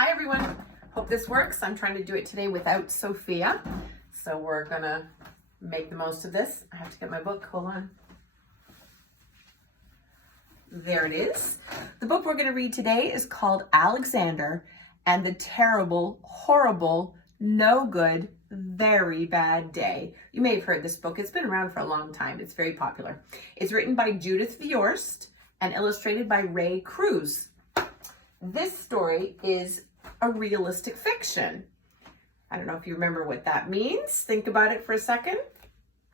Hi everyone, hope this works. I'm trying to do it today without Sophia, so we're gonna make the most of this. I have to get my book, hold on. There it is. The book we're gonna read today is called Alexander and the Terrible, Horrible, No Good, Very Bad Day. You may have heard this book. It's been around for a long time. It's very popular. It's written by Judith Viorst and illustrated by Ray Cruz. This story is a realistic fiction. I don't know if you remember what that means. Think about it for a second.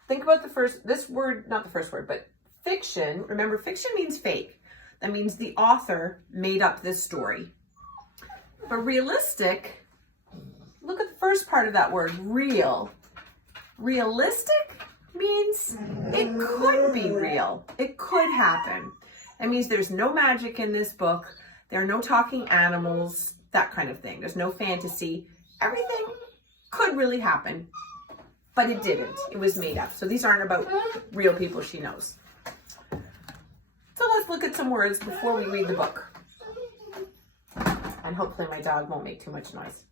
Think about this word, not the first word, but fiction. Remember, fiction means fake. That means the author made up this story. But realistic, look at the first part of that word, real. Realistic means it could be real. It could happen. That means there's no magic in this book. There are no talking animals, that kind of thing. There's no fantasy. Everything could really happen, but it didn't. It was made up. So these aren't about real people she knows. So let's look at some words before we read the book. And hopefully my dog won't make too much noise.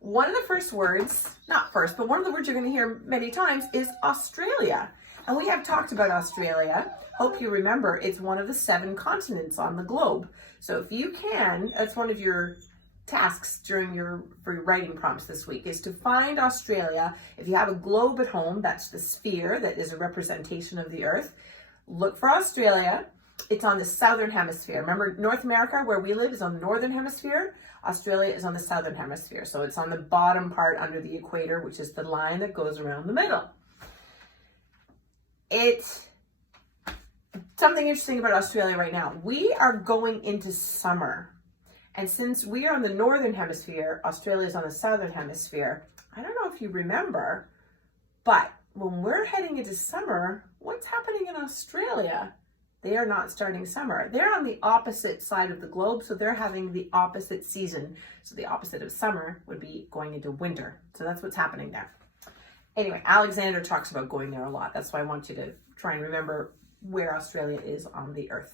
One of the first words, not first, but one of the words you're going to hear many times is Australia. And we have talked about Australia. Hope you remember it's one of the 7 continents on the globe. So if you can, that's one of your tasks for your writing prompts this week, is to find Australia. If you have a globe at home, that's the sphere that is a representation of the earth. Look for Australia. It's on the southern hemisphere. Remember, North America, where we live, is on the northern hemisphere. Australia is on the southern hemisphere. So it's on the bottom part under the equator, which is the line that goes around the middle. It's something interesting about Australia right now. We are going into summer. And since we are on the northern hemisphere, Australia is on the southern hemisphere. I don't know if you remember, but when we're heading into summer, what's happening in Australia? They are not starting summer. They're on the opposite side of the globe, so they're having the opposite season. So the opposite of summer would be going into winter. So that's what's happening there. Anyway, Alexander talks about going there a lot. That's why I want you to try and remember where Australia is on the earth.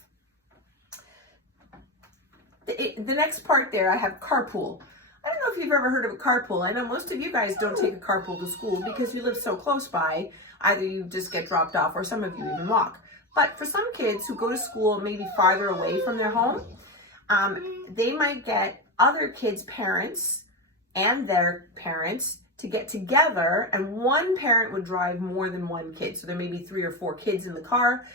The next part there, I have carpool. I don't know if you've ever heard of a carpool. I know most of you guys don't take a carpool to school because you live so close by. Either you just get dropped off or some of you even walk. But for some kids who go to school maybe farther away from their home, they might get other kids' parents and their parents to get together, and one parent would drive more than one kid. So there may be 3 or 4 kids in the car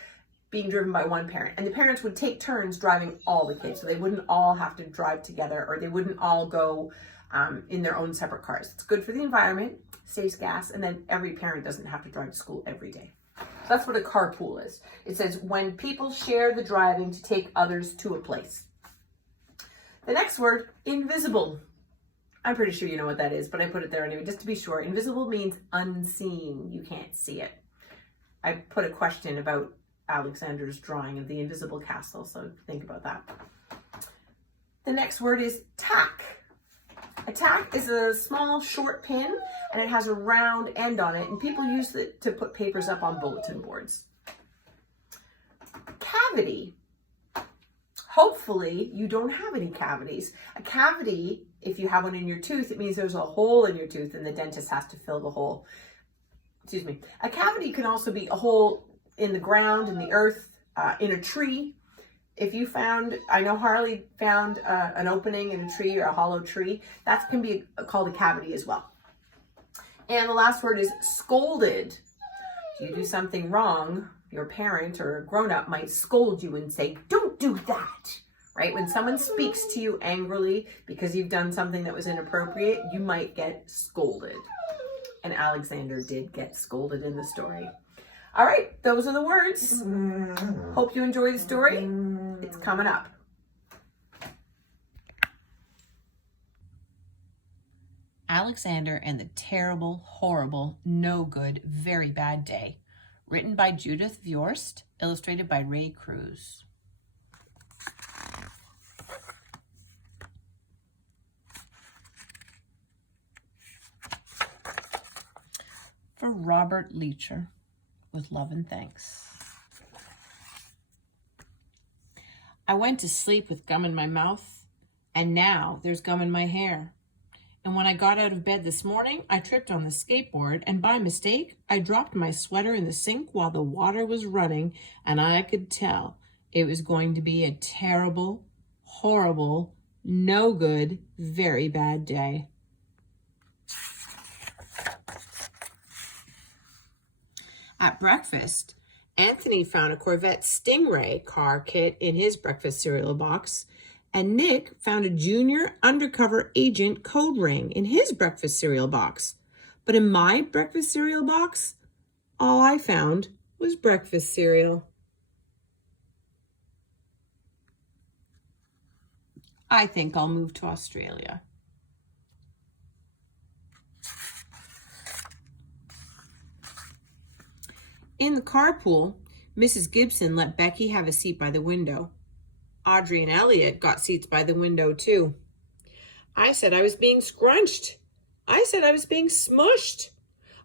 being driven by one parent, and the parents would take turns driving all the kids. So they wouldn't all have to drive together, or they wouldn't all go in their own separate cars. It's good for the environment, saves gas, and then every parent doesn't have to drive to school every day. So that's what a carpool is. It says when people share the driving to take others to a place. The next word, invisible. I'm pretty sure you know what that is, but I put it there anyway, just to be sure. Invisible means unseen. You can't see it. I put a question about Alexander's drawing of the invisible castle, so think about that. The next word is tack. A tack is a small short pin, and it has a round end on it, and people use it to put papers up on bulletin boards. Cavity. Hopefully you don't have any cavities. A cavity, if you have one in your tooth, it means there's a hole in your tooth and the dentist has to fill the hole. Excuse me. A cavity can also be a hole in the ground, in the earth, in a tree. If you found, I know Harley found an opening in a tree or a hollow tree, that can be called a cavity as well. And the last word is scolded. If you do something wrong, your parent or a grown-up might scold you and say, "Don't do that," right? When someone speaks to you angrily because you've done something that was inappropriate, you might get scolded. And Alexander did get scolded in the story. All right, those are the words. Hope you enjoy the story. It's coming up. Alexander and the Terrible, Horrible, No Good, Very Bad Day. Written by Judith Viorst, illustrated by Ray Cruz. For Robert Leacher, with love and thanks. I went to sleep with gum in my mouth And now there's gum in my hair. And when I got out of bed this morning, I tripped on the skateboard, and by mistake, I dropped my sweater in the sink while the water was running, and I could tell it was going to be a terrible, horrible, no good, very bad day. At breakfast, Anthony found a Corvette Stingray car kit in his breakfast cereal box, and Nick found a junior undercover agent code ring in his breakfast cereal box. But in my breakfast cereal box, all I found was breakfast cereal. I think I'll move to Australia. In the carpool, Mrs. Gibson let Becky have a seat by the window. Audrey and Elliot got seats by the window too. I said I was being scrunched. I said I was being smushed.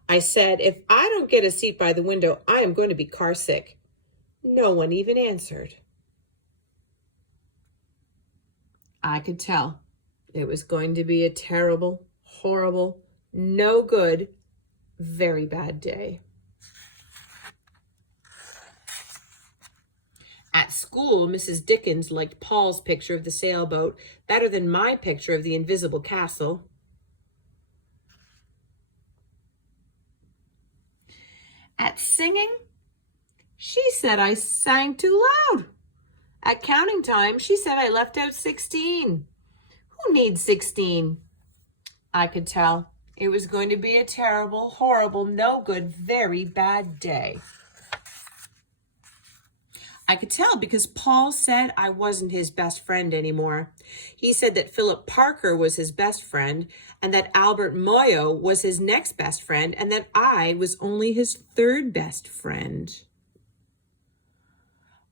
I said, if I don't get a seat by the window, I am going to be car sick. No one even answered. I could tell it was going to be a terrible, horrible, no good, very bad day. At school, Mrs. Dickens liked Paul's picture of the sailboat better than my picture of the invisible castle. At singing, she said I sang too loud. At counting time, she said I left out 16. Who needs 16? I could tell it was going to be a terrible, horrible, no good, very bad day. I could tell because Paul said I wasn't his best friend anymore. He said that Philip Parker was his best friend and that Albert Moyo was his next best friend and that I was only his third best friend.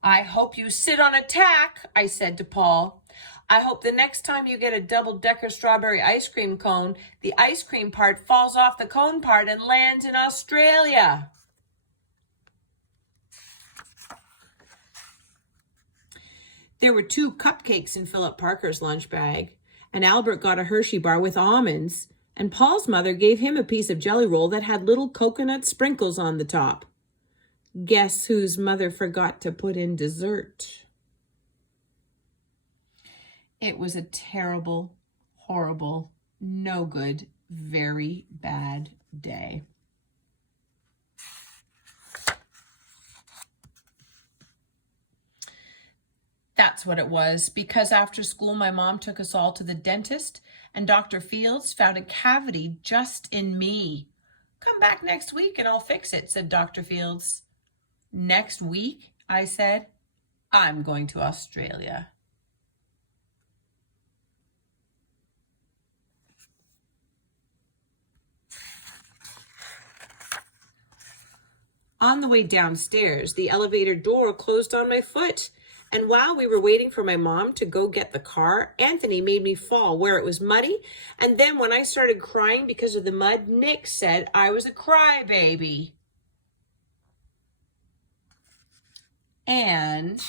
I hope you sit on a tack, I said to Paul. I hope the next time you get a double-decker strawberry ice cream cone, the ice cream part falls off the cone part and lands in Australia. There were 2 cupcakes in Philip Parker's lunch bag, and Albert got a Hershey bar with almonds, and Paul's mother gave him a piece of jelly roll that had little coconut sprinkles on the top. Guess whose mother forgot to put in dessert? It was a terrible, horrible, no good, very bad day. That's what it was, because after school my mom took us all to the dentist and Dr. Fields found a cavity just in me. Come back next week and I'll fix it, said Dr. Fields. Next week, I said, I'm going to Australia. On the way downstairs, the elevator door closed on my foot. And while we were waiting for my mom to go get the car, Anthony made me fall where it was muddy. And then when I started crying because of the mud, Nick said I was a crybaby. And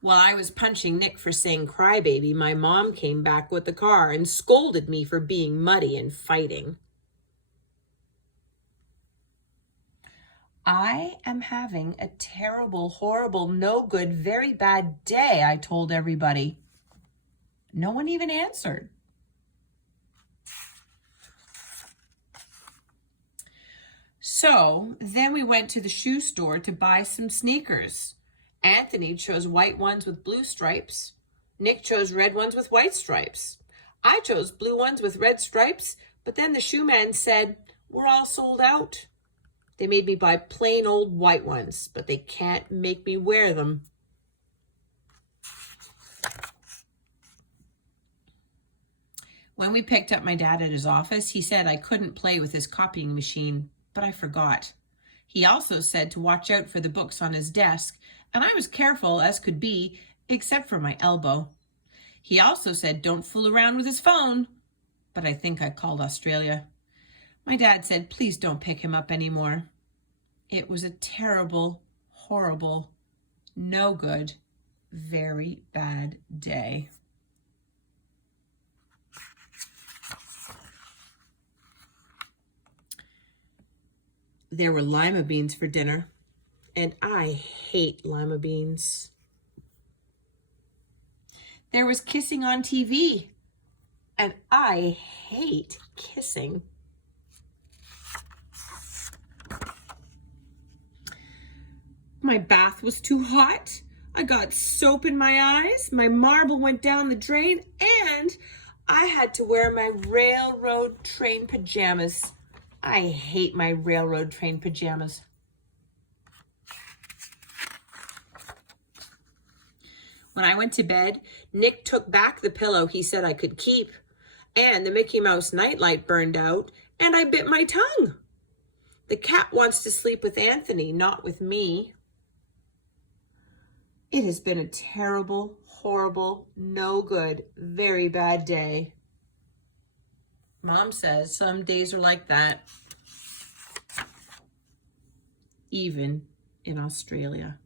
while I was punching Nick for saying crybaby, my mom came back with the car and scolded me for being muddy and fighting. I am having a terrible, horrible, no good, very bad day, I told everybody. No one even answered. So then we went to the shoe store to buy some sneakers. Anthony chose white ones with blue stripes. Nick chose red ones with white stripes. I chose blue ones with red stripes, but then the shoe man said, we're all sold out. They made me buy plain old white ones, but they can't make me wear them. When we picked up my dad at his office, he said I couldn't play with his copying machine, but I forgot. He also said to watch out for the books on his desk, and I was careful as could be, except for my elbow. He also said don't fool around with his phone, but I think I called Australia. My dad said, please don't pick him up anymore. It was a terrible, horrible, no good, very bad day. There were lima beans for dinner, and I hate lima beans. There was kissing on TV, and I hate kissing. My bath was too hot. I got soap in my eyes, my marble went down the drain, and I had to wear my railroad train pajamas. I hate my railroad train pajamas. When I went to bed, Nick took back the pillow he said I could keep, and the Mickey Mouse nightlight burned out, and I bit my tongue. The cat wants to sleep with Anthony, not with me. It has been a terrible, horrible, no good, very bad day. Mom says some days are like that, even in Australia.